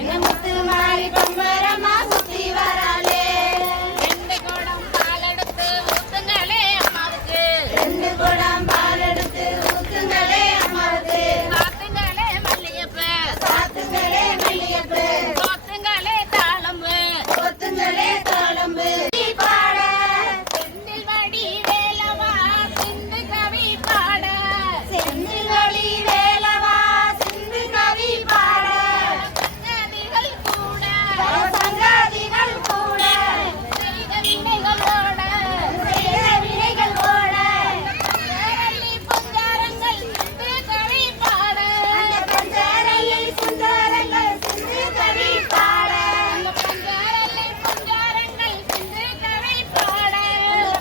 என்ன முத்து மாறி பம்பரமா சுத்தி வராளே. 2 குடம் பால் எடுத்து ஊத்துங்களே அம்மாவுக்கு. 2 குடம் பால் எடுத்து ஊத்துங்களே அம்மாவுக்கு. சாத்துங்களே மல்லிகைப்பூ. சாத்துங்களே மல்லிகைப்பூ. கோத்துங்களே தாளம்பு. கொத்துங்களே தாளம்பு. பாட செந்தில் வடி வேலவா சிந்து கவி பாட. செந்தில் வழி வேலவா சிந்து கவி பாட. சங்கதிகள் கூட சங்காதிகள் கூட செய்த வினைகளோட. செய்த வினைகள் ஓட. சேரல்லி பொங்காரங்கள் சிந்து கவி பாட. பஞ்சாரலில் சுந்தரங்கள் சிந்து கவி பாட. பஞ்சாரல்லி பொங்காரங்கள் சிந்து கவி பாட.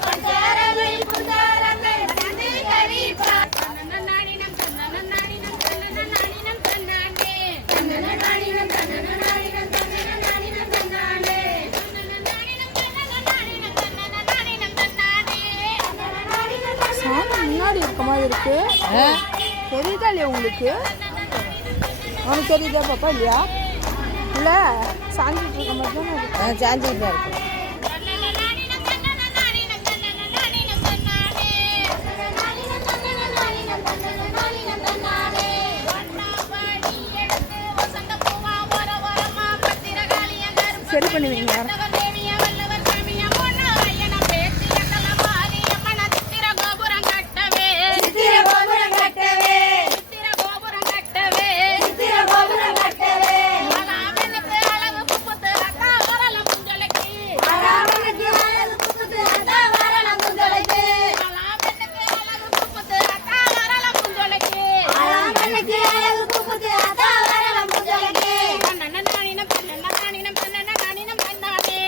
பஞ்சாரலில் சுந்தரங்கள் சிந்து கவி பாட. தன்னநாடினம் தன்னநாடினம் தன்னநாடினம் தன்னானே. தன்னநாடினம் தன்னநாடினம் தன்னநாடினம் தன்னானே. தன்னநாடினம் தன்னநாடினம் தன்னநாடினம் தன்னானே. சாமி முன்னாடி இருக்க மாதிரி இருக்கு. தெரியுதா இல்லையா உங்களுக்கு? உனக்கு தெரியுதா பாப்பா இல்லையா? இல்ல சாஞ்சிட்டு இருக்க மாதிரி தானே இருக்கு. சாஞ்சிட்டு இருக்கு. தன்னநாடினம் தன்னநாடினம் தன்னநாடினம் தன்னானே. வண்ணாபாடி எடுத்து வசந்த பூவா வர வரமா பத்திரகாளிய கருப்பு. சரி பண்ணுவீங்க. தேவிய வல்லவர் சாமிய பொண்ணு ஐயன பேத்தி அக்கல மாறி அம்மன சித்திர கோபுரம் கட்டவே. சித்திர கோபுரம் கட்டவே. சித்திர கோபுரம் கட்டவே. சித்திர கோபுரம் கட்டவே. அலாமனுக்கு அழகு புப்புத்து அக்கா வரலம் முஞ்சலைக்கு. அராமனுக்கு அழகு புகுத்து அந்த வரலம் குந்தலைக்கு. அலாமனுக்கு அழகு புப்புத்து அக்கா வரலம் முஞ்சலைக்கு. அராமனுக்கு அழகு புகுத்து அந்த வரலம் குந்தலைக்கு. தன்னநாடினம் தன்னநாடினம் தன்னநாடினம் தன்னானே.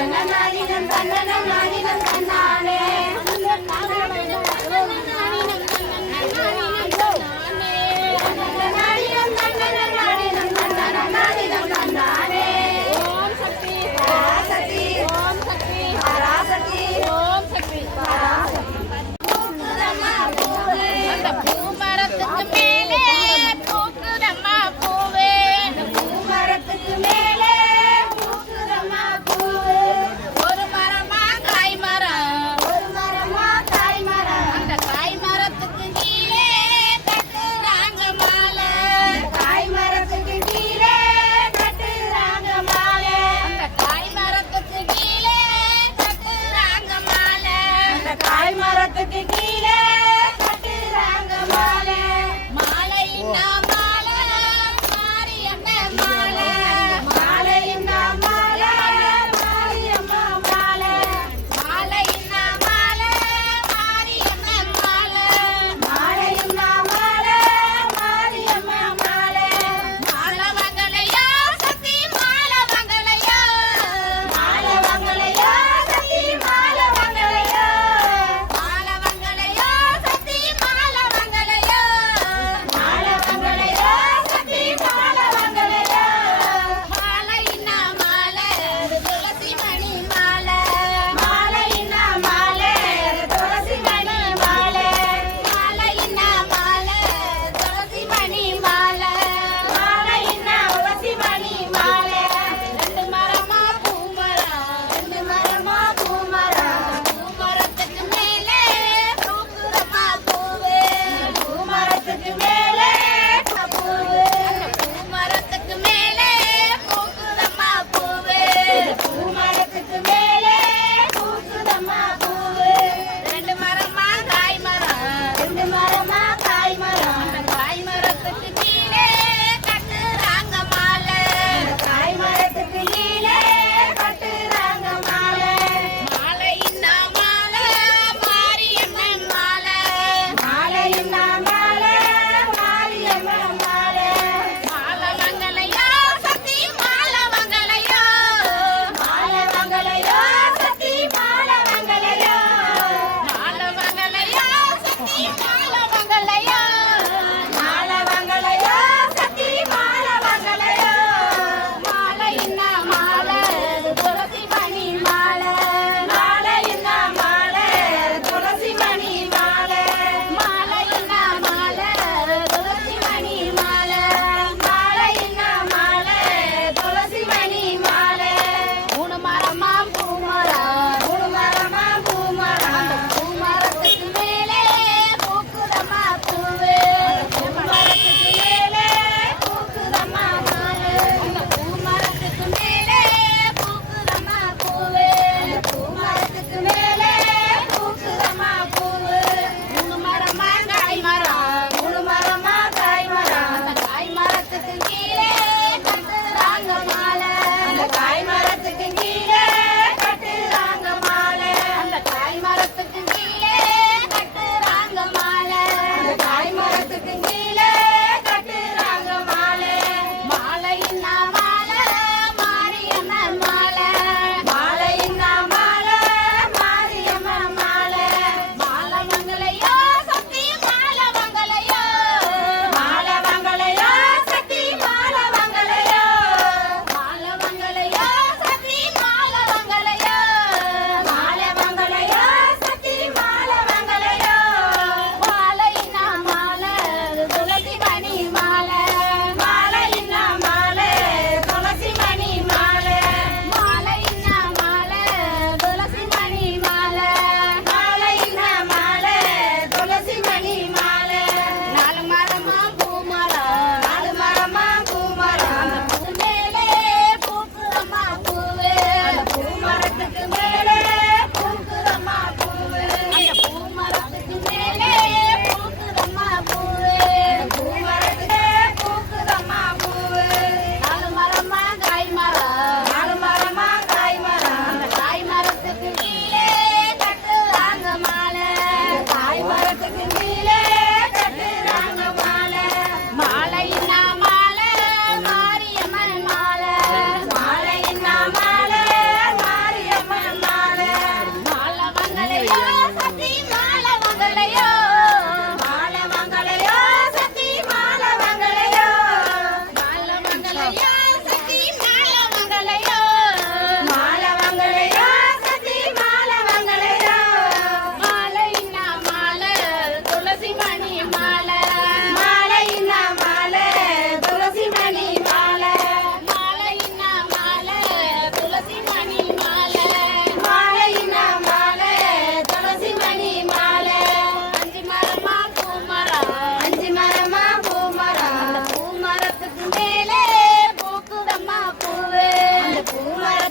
நானினம் தன்னனம் நானினம் தன்னானே நானினம் தன்னனம் நானினம் தன்னனம் நானினம் தன்னானே ஓம் சக்தி பராசக்தி ஓம் சக்தி பராசக்தி ஓம் சக்தி பூக்குதம்மா பூவே அந்த பூமரத்துக்கு மேலே பூக்குதம்மா பூவே பூமரத்துக்கு மேலே பூக்குதம்மா பூவே ஒரு மரமா காய் மரம்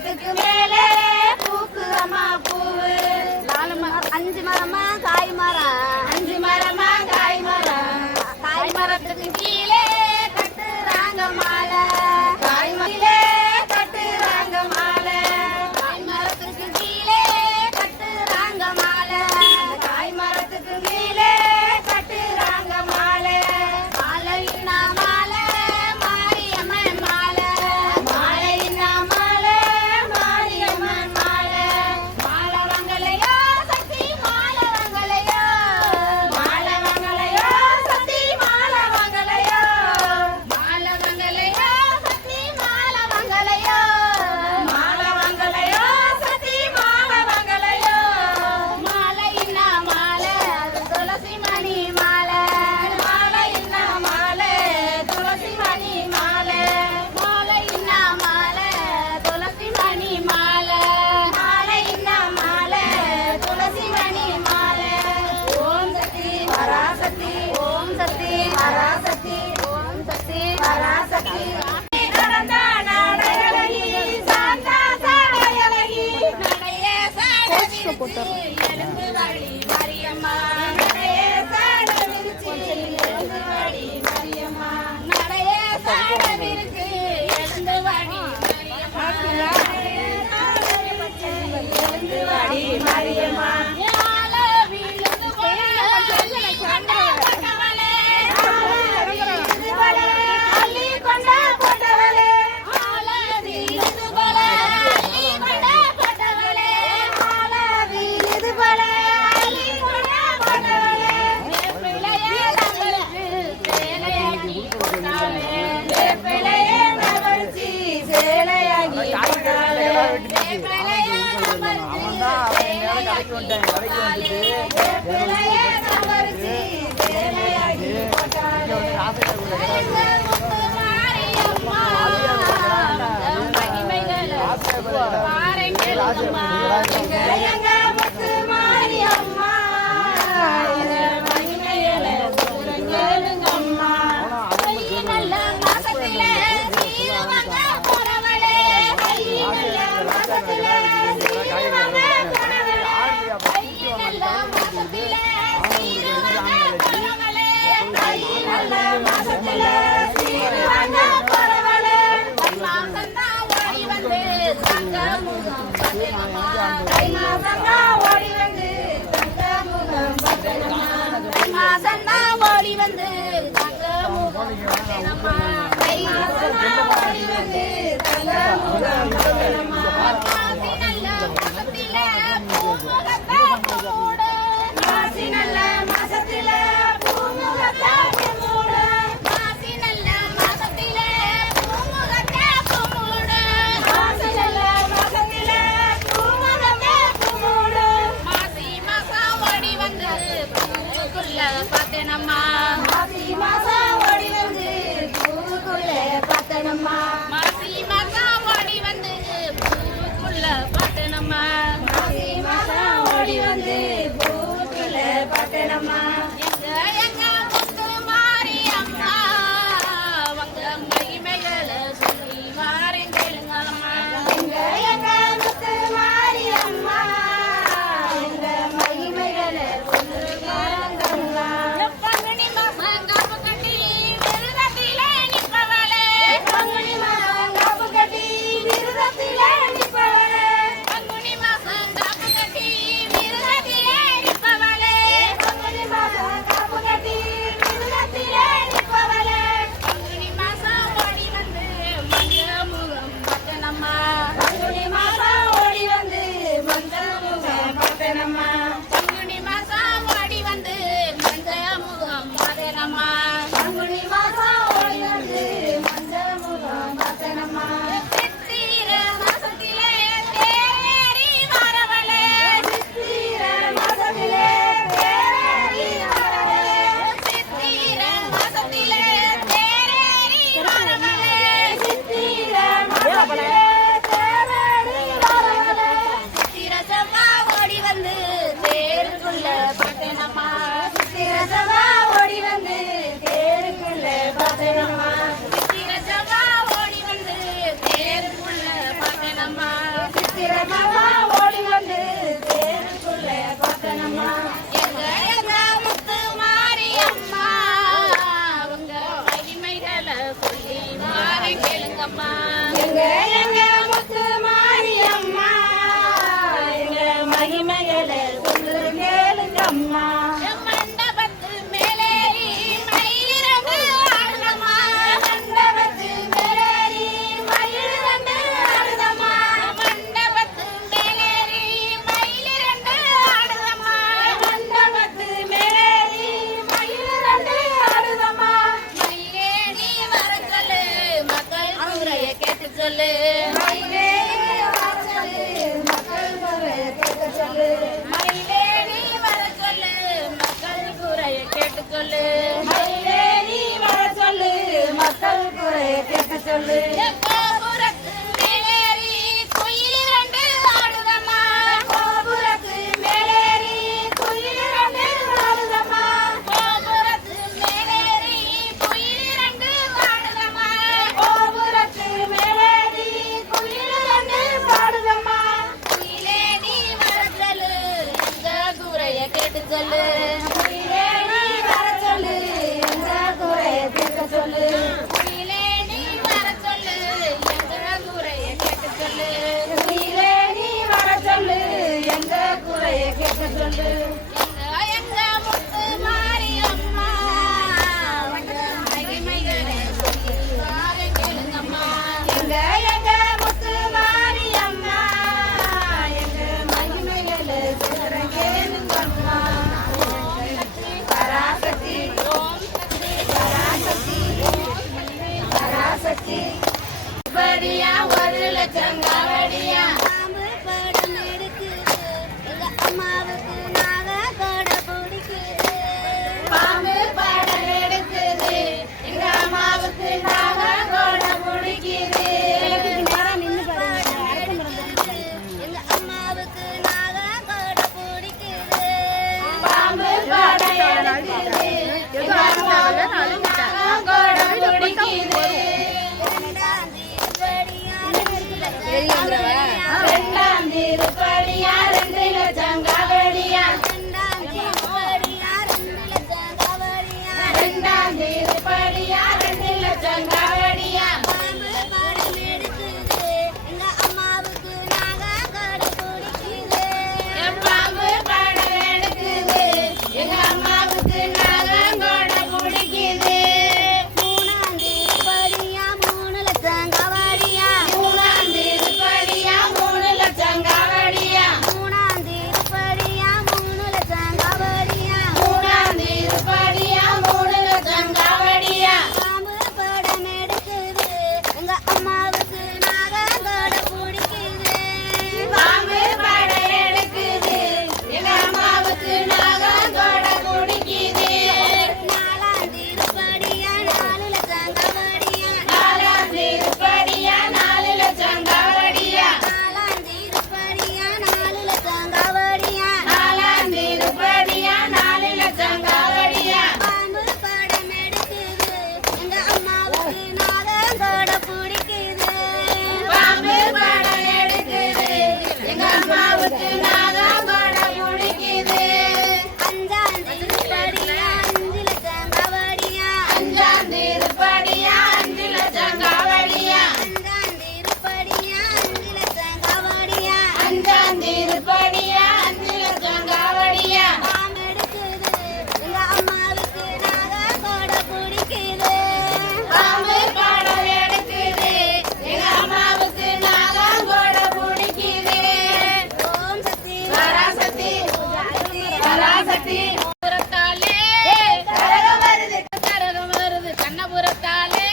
மரத்துக்கு மேலே பூக்குதம்மா பூவு 5 மரமா காய் மரம் 5 மரமா காய் மரம் காய் மரத்துக்கு கீழே கட்டுறாங்க மாலை காய் மரத்திலே கட்டுறாங்க மாலை காய் மரத்துக்கு கீழே கட்டுறாங்க மாலை காய் மரத்துக்கு கீழே கட்டுறாங்க மாலை மாலையின்னா மாலை மாரியம்மன் மாலை மாலையின்னா மாலை மாரியம்மன் மாலை மாலை வங்கலையோ சக்தி மாலை வங்கலையோ மாலை வங்கலையோ சக்தி மாலை வங்கலையோ மாலை வங்கலையோ சக்தி மாலை வங்கலையோ மாலை வங்கலையோ சக்தி மாலை வங்கலையோ மாலையின்னா மாலை அது துளசி மணி மாலை மாலையின்னா மாலை துளசி மணி மாலை மாலையின்னா மாலை துளசி மணி மாலை மாலையின்னா மாலை துளசி மணி மாலை ஓம் சக்தி பராசக்தி ஓம் சக்தி பராசக்தி ஓம் சக்தி பராசக்தி நடந்தா நடையழகி சாந்தா சாடையழகி நடையே சாடவிரிச்சு எழுந்து வழி மரியம்மா நடையே சாட விரிச்சு எழுந்து வாடி மரியம்மா நடையே சாடவிரிச்சு எழுந்து வழி மரியம்மா எழுந்து வாடி மரியம்மா யாழ விழுந்து கொண்டவளே இதுவளே அள்ளி கொண்ட போட்டவளே விழுந்து கொல அள்ளி கொண்ட போட்டவளே ஆளாவில் இதுவளே அள்ளி கொண்ட போட்டவளே பிள்ளையே தங்களுக்கு சேலையாகி போட்டாளே பிள்ளையே நவர்ச்சி சேலையாகி போட்டாளே பிள்ளையே பிள்ளையே நவர்ச்சி சேலையாகி போட்டாளே மாரியம்மா மகிமைகளை பாருங்களம்மா எங்க முத்து மாரியம்மா மகிமையில கேளுங்கம்மா நல்ல மாசத்தில சீரவங்க போறவளே நல்ல மாசத்தில சீரவங்க போனவளே நல்ல மாசத்தில சீரவங்க போறவளே நல்ல மாசத்தில சீரவங்க போனவளே மாசந்தா ஓடி வந்து சங்கமுகம் பத்திரமா தை மாசம்னா ஓடி வந்து தங்க முகம் பத்திரமா மாசந்தா ஓடி வந்து சங்கமுகம் பத்திரமா தை மாசம்னா ஓடி வந்து தங்க முகம் பத்திரமா மாசி நல்ல மாசத்தில பூமுகத்தை மூடு மாசி நல்ல மாசத்தில பூமுகத்தை மூடு மாசி நல்ல மாசத்தில பூமுகத்தை மூடு மாசி நல்ல மாசத்தில பூமுகத்தை மூடு மாசி மாசம் ஓடி வந்து பூவுக்குள்ள பார்த்தேனம்மா மாசி மாசம் ஓடி வந்து பூவுக்குள்ளே பார்த்தனம்மா மாசி மாசம் ஓடி வந்து சித்திரமாவா ஓடி வந்து தேருக்குள்ள பார்த்தனம்மா எங்க முத்து மாரியம்மா அவங்க மகிமைகளை சொல்லி மாறி கேளுங்கம்மா எங்க முத்து மாரியம்மா எங்க மகிமைகளை சொல்லு கேளுங்கம்மா மண்டபத்து மேலேறி மயிலிறங்கு ஆடுதம்மா மண்டபத்து மேலேறி மயிலிறங்கு ஆடுதம்மா மண்டபத்து மேலேறி மயிலிறங்கு ஆடுதம்மா மண்டபத்து மேலேறி மயிலிறங்கு ஆடுதம்மா மயிலே நீ வர சொல்லு மக்கள் குறைய கேட்டு சொல்லு மயிலே வர சொல்லு மக்கள் குறைய கேட்க சொல்லு மயிலே நீ வர சொல்லு மக்கள் குறைய கேட்டு சொல்லு மயிலே நீ வர சொல்லு மக்கள் குறைய கேட்க சொல்லு கோபுரத்து மேலேறி குயிலிரண்டு ஆடுதம்மா கோபுரத்து மேலேறி குயிலிறங்கு ஆடுதம்மா கோபுரத்து மேலேறி குயிலிரண்டு ஆடுதம்மா கோபுரத்து மேலேறி குயிலிறங்கு ஆடுதம்மா குயிலே நீ வர சொல்லு எங்க குறைய கேட்டு சொல்லு மயிலே நீ வர சொல்லு எங்க குறைய கேட்க சொல்லு குயிலே நீ வர சொல்லு எங்க குறைய கேட்டு சொல்லு மயிலே நீ வர சொல்லு எங்க குறைய கேட்க சொல்லு எங்க முத்து மாரியம்மா உங்க மகிமைகளை சொல்லி வார கேளுங்கம்மா எங்க முத்து மாரியம்மா எங்க மகிமைகளை சொல்ற கேளுங்கம்மா பராசக்தி பராசக்தி பராசக்தி படியா 1 லட்சம் காவடியா பாம்பு படம் எடுக்குது எங்க அம்மாவுக்கு நாக கொடை பிடிக்குது பாம்பு படம் எடுக்குது எங்க அம்மாவுக்கு நாக கோட பிடிக்குது எங்க அம்மாவுக்கு நாக கொடை பிடிக்குது பாம்பு படம் எடுக்குது எங்க அம்மாவுக்கு நாக கோட பிடிக்குது ரெண்டாம் திருப்படியா 2 லட்சம் காவடியா ரெண்டாம் திருப்படியா 2 லட்சம் காவடியா ரெண்டாம் திருப்படியா 2 லட்சம் காவடியா பாம்பு படம் எடுக்குது எங்க அம்மாவுக்கு நாக கொடை பிடிக்குது பாம்பு படம் எடுக்குது எங்க அம்மாவுக்கு நாகங்கோட பிடிக்குது மூணாம் திருப்படியா 3 லட்சம் காவடியா 3ஆம் திருப்படியா 3 லட்சம் காவடியா மூணாம் திருப்படியா 3 லட்சம் காவடியா 3ஆம் திருப்படியா 3 லட்சம் காவடியா பாம்பு படம் எடுக்குது எங்க அம்மாவுக்கு நாக கொடை பிடிக்குது பாம்பு படம் எடுக்குது எங்க அம்மாவுக்கு நாகங்கோட பிடிக்குது நாலாம் திருப்படியா 4 லட்சம் காவடியா 4ஆம் திருப்படியா 4 லட்சம் காவடியா நாலாம் திருப்படியா 4 லட்சம் காவடியா 4ஆம் திருப்படியா 4 லட்சம் காவடியா பாம்பு படம் எடுக்குது எங்க அம்மாவுக்கு நாக கொடை பிடிக்குது பாம்பு படம் எடுக்குது எங்க அம்மாவுக்கு நாகங்கோட பிடிக்குது அஞ்சாம் திருப்படியா 5 லட்சம் காவடியா 5ஆம் திருப்படியா 5 லட்சம் காவடியா அஞ்சாம் திருப்படியா 5 லட்சம் காவடியா 5ஆம் திருப்படியா 5 லட்சம் காவடியா பாம்பு எடுக்குது எங்க அம்மாவுக்கு நாக கொடை பிடிக்குது பாம்பு படம் எடுக்குது எங்க அம்மாவுக்கு நாகங்கோட பிடிக்குது ஓம் சக்தி பராசக்தி சக்தி பராசக்தி புறத்தாலே கரகம் வருது கரகம் வருது கண்ணபுரத்தாலே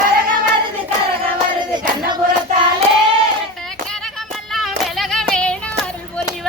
கரகம் வருது கண்ணபுரத்தாலே கரகமெல்லாம் விலக வேணும் அருள் புரிவாய்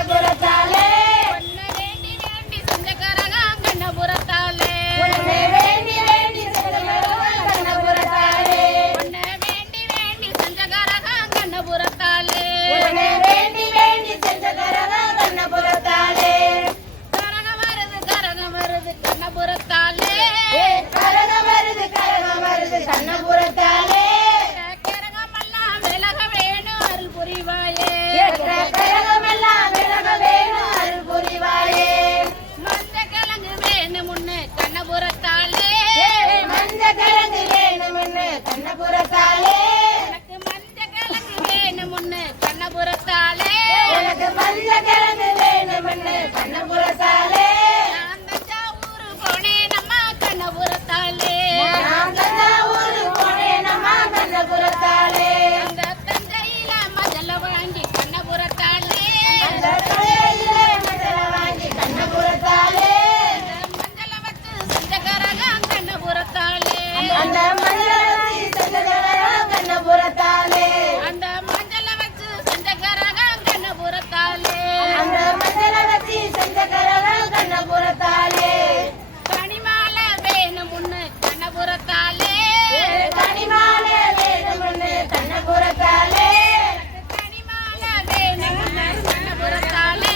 கண்ணபுரத்தாலே உன்னை வேண்டி வேண்டி செஞ்ச கரகம் கண்ணபுரத்தாலே உன்னை வேண்டி வேண்டி செஞ்ச கரகம் கண்ணபுரத்தாலே உன்னை வேண்டி வேண்டி செஞ்ச கரகம் கண்ணபுரத்தாலே உன்னை வேண்டி வேண்டி செஞ்ச கரகம் கண்ணபுரத்தாலே கரகம் வருது கண்ணபுரத்தாலே கரகம் வருது கண்ணபுரத்தாலே கரகமெல்லாம் விலக வேணும் அருள் புரிவாயே கரகமெல்லாம் விலக வேணும் அருள் புரிவாயே மஞ்ச கிழங்கு வேணும் முன்னு கண்ணபுரத்தாலே மஞ்ச கிழங்கு வேணும்னு கண்ணபுரத்தாலே எனக்கு மஞ்ச கிழங்கு வேணும் முன்னு கண்ணபுரத்தாலே எனக்கு மஞ்ச கிழங்கு வேணும்னு கண்ணபுரத்தாலே நான் தஞ்சாவூர் போனேன் அம்மா கண்ணபுரத்தாலே நான் தஞ்சாவூர் போனேனம்மா கண்ணபுரத்தாலே அந்த தஞ்சையில மஜல வாங்கி கண்ணபுரத்தாலே அந்த தலையில மஞ்சள வாங்கி கண்ணபுரத்தாலே மஞ்சள வச்சு செஞ்ச கரகம் கண்ணபுரத்தாலே அந்த மஞ்சள வச்சு செஞ்ச கரகம் கண்ணபுரத்தாலே அந்த மஞ்சள வச்சு செஞ்ச கரகம் கண்ணபுரத்தாலே அந்த மஞ்சள வச்சு செஞ்ச கரகம் கண்ணபுரத்தாலே கனிமாலை வேணும் முன்னு கண்ணபுரத்தாலே கனிமாலை வேணும்னு கண்ணபுரத்தாலே கனிமாலை வேணும் முன்னு கண்ணபுரத்தாலே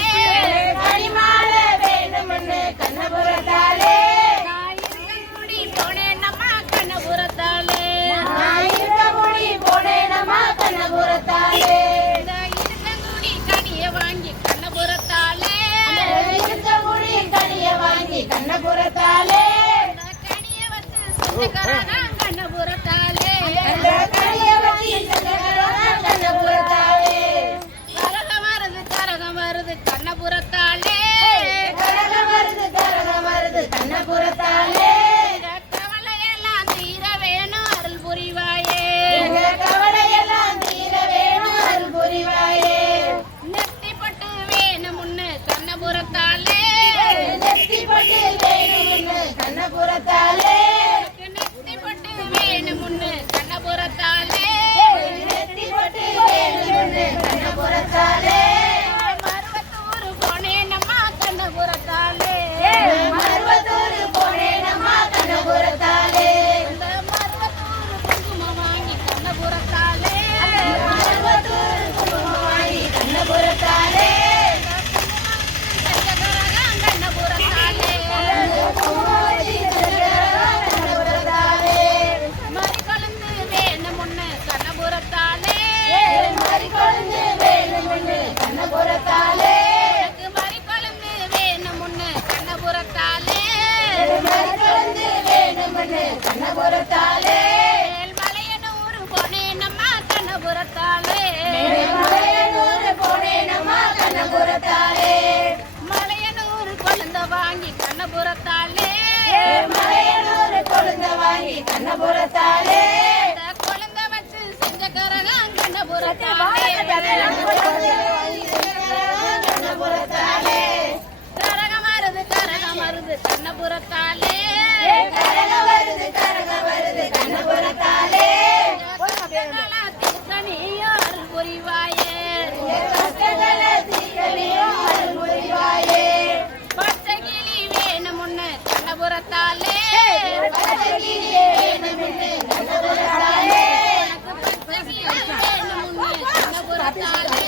கனிமாலை வேணும்னு கண்ணபுரத்தாலே நான் இருக்கங்குடி போனேன் அம்மா கண்ணபுரத்தாலே நான் இருக்க முடி போனேனம்மா கண்ணபுரத்தாலே இந்த இருக்கங்குடி கனிய வாங்கி கண்ணபுரத்தாலே இருக்க முடி கனிய வாங்கி கண்ணபுரத்தாலே இந்த கனிய வச்சு செஞ்ச கரகம் கண்ணபுரத்தாலே அந்த கனிய வச்சு செஞ்ச கரகம் கண்ணபுரத்தாலே கரகம் வருது கண்ணபுரத்தாலே கரகம் வருது கண்ணபுரத்தாலே இந்த கவலையெல்லாம் தீர வேணும் அருள் புரிவாயே எங்க கவலையெல்லாம் தீர வேணும் அருள் புரிவாயே நெத்தி பட்டு வேணும் முன்னு கண்ணபுரத்தாலே நெத்தி பட்டு வேணும்னு கண்ணபுரத்தாலே நெத்தி பட்டு வேணும் முன்னு கண்ணபுரத்தாலே நெத்தி பட்டு வேணும்னு கண்ணபுரத்தாலே மருவத்தூர் போனேன் அம்மா கண்ணபுரத்தாலே மருவத்தூர் போனேனம்மா கண்ணபுரத்தாலே இந்த மருவத்தூர் குங்குமம் வாங்கி கண்ணபுரத்தாலே மருவத்தூர் குங்குமம் வாங்கி கண்ணபுரத்தாலே செஞ்ச கரகம் கண்ணபுரத்தாலே குங்குமம் வச்சு செஞ்ச கரகம் கண்ணபுரத்தாலே மறிக்கொழுந்து வேணும் முன்னு கண்ணபுரத்தாலே மறிக்கொழுந்து வேணும்னு கண்ணபுரத்தாலே எனக்கு மறிக்கொழுந்து வேணும் முன்னு கண்ணபுரத்தாலே மறிக்கொழுந்து வேணும்னு கண்ணபுரத்தாலே மலையனூர் போனேன் அம்மா கண்ணபுரத்தாலே மலையனூர் போனேனம்மா கண்ணபுரத்தாலே மலையனூர் கொழுந்த வாங்கி கண்ணபுரத்தாலே மலையனூர் கொழுந்த வாங்கி கண்ணபுரத்தாலே இந்த கொழுந்த வச்சு செஞ்ச கரகம் கண்ணபுரத்தாலே கண்ணபுரத்தாலே கரகம் வருது கண்ணபுரத்தாலே கரகம் வருது கண்ணபுரத்தாலே திருத்தணியார் புரிவாயே கஷ்டங்களை தீர்க்கணியும் அருள் புரிவாயே பச்சைக்கிளி வேணும் முன்னு கண்ணபுரத்தாலே பச்சைக்கிளியே வேணும்னு கண்ணபுரத்தாலே பச்சைக்கிளி வேணும் முன்னு கண்ணபுரத்தாலே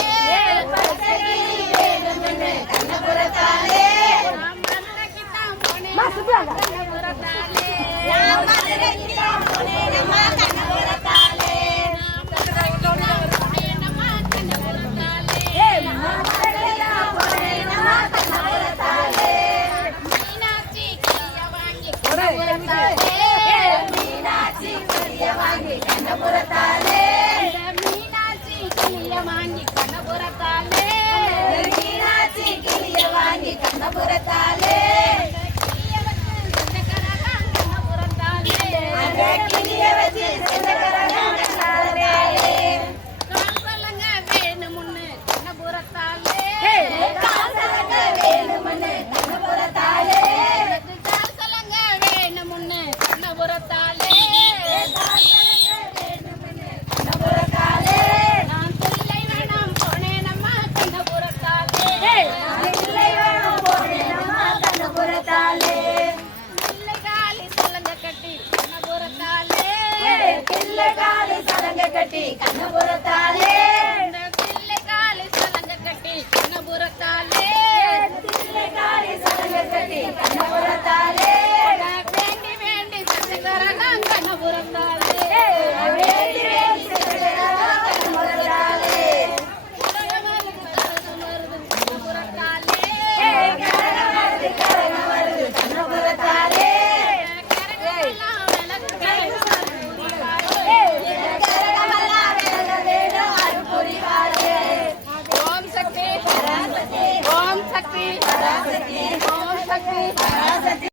பச்சைக்கிளி வேணும்னு கண்ணபுரத்தாலே மதுரைக்குத்தான் போனேன் கண்ணபுரத்தாலே மதுரைக்குத்தான் போனேனம்மா கண்ணபுரத்தாலே போனேனம்மா கண்ணபுரத்தாலே மதுரைக்குத்தான் போனேனம்மா கண்ணபுரத்தாலே மீனாட்சி கிளிய வாங்கி கண்ணபுரத்தாலே மீனாட்சி கிளிய வாங்கி கண்ணபுரத்தாலே மீனாட்சி கிளிய வாங்கி கண்ணபுரத்தாலே மீனாட்சி கிளிய வாங்கி கண்ணபுரத்தாலே கிளிய வச்சு சலங்க கட்டி கண்ணபுரத்தாலே தில்லை காளி சலங்க கட்டி கண்ணபுரத்தாலே தில்லை காளி சலங்க கட்டி கண்ணபுரத்தாலே வேண்டி வேண்டி சசிகரகம் கண்ணபுரத்தாலே வேண்டி வேண்டி சசிகரகம் கண்ணபுரத்தாலே கரகம் வருது கண்ணபுரத்தாலே கரகமெல்லாம் விளங்க வேணும் அருள்புரிவாளே ஓம் சக்தி பராசக்தி ஓம் சக்தி பராசக்தி ஓம் சக்தி பராசக்தி